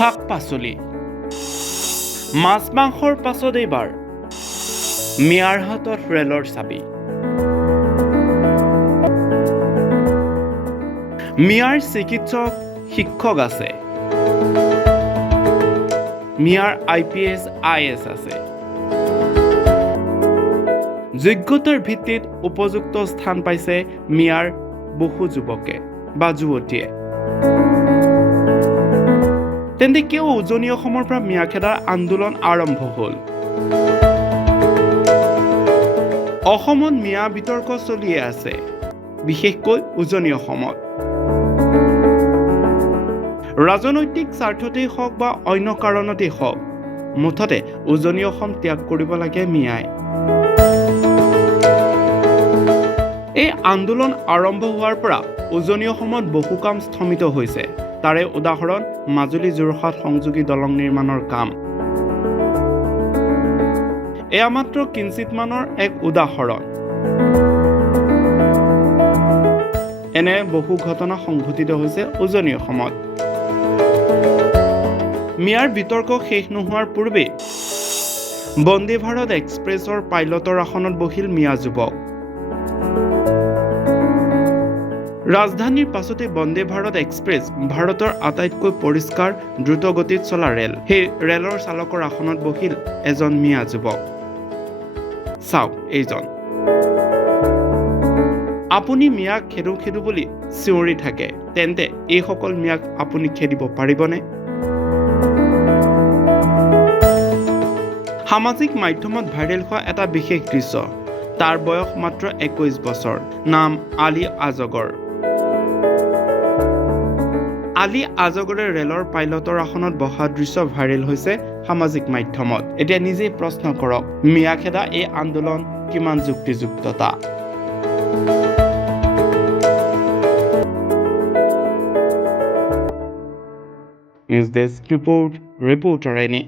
শাক পাচলি মাছ মাংসৰ পাছত এইবাৰ মিয়াৰ হাতত ৰেলৰ চাবি মিয়াৰ চিকিৎসক শিক্ষক আছে মিয়াৰ IPS IS আছে যোগ্যতাৰ ভিত্তিত উপযুক্ত স্থান পাইছে মিয়াৰ বহু যুৱকে বা যুৱতীয়ে তেন্তে কিয় উজনি অসমৰ পৰা মিয়াখেদাৰ আন্দোলন আৰম্ভ হ'ল অসমত মিয়া বিতৰ্ক চলিয়ে আছে বিশেষকৈ উজনি অসমত ৰাজনৈতিক স্বাৰ্থতেই হওক বা অন্য কাৰণতেই হওক মুঠতে উজনি অসম ত্যাগ কৰিব লাগে মিয়াই এই আন্দোলন আৰম্ভ হোৱাৰ পৰা উজনি অসমত বহু কাম স্থমিত হৈছে তাৰে উদাহৰণ মাজুলী যোৰহাট সংযোগী দলং নিৰ্মাণৰ কাম এয়া মাত্ৰ কিঞ্চিতমানৰ এক উদাহৰণ এনে বহু ঘটনা সংঘটিত হৈছে উজনি অসমত মিয়াৰ বিতৰ্ক শেষ নোহোৱাৰ পূৰ্বে বন্দে ভাৰত এক্সপ্ৰেছৰ পাইলটৰ আসনত বহিল মিয়া যুৱক ৰাজধানীৰ পাছতে বন্দে ভাৰত এক্সপ্ৰেছ ভাৰতৰ আটাইতকৈ পৰিষ্কাৰ দ্ৰুতগতিত চলা ৰেল সেই ৰেলৰ চালকৰ আসনত বহিল এজন মিয়া যুৱক চাওক এইজন আপুনি মিয়াক খেদো খেদো বুলি চিঞৰি থাকে তেন্তে এইসকল মিয়াক আপুনি খেদিব পাৰিবনে সামাজিক মাধ্যমত ভাইৰেল হোৱা এটা বিশেষ দৃশ্য তাৰ বয়স মাত্ৰ 21 বছৰ নাম আলী আজগৰ আলী আজগৰে ৰেলৰ পাইলটৰ আসনত বহা দৃশ্য ভাইৰেল হৈছে সামাজিক মাধ্যমত এতিয়া নিজে প্ৰশ্ন কৰক মিয়াখেদা এই আন্দোলন কিমান যুক্তিযুক্ততা Is this report reporter any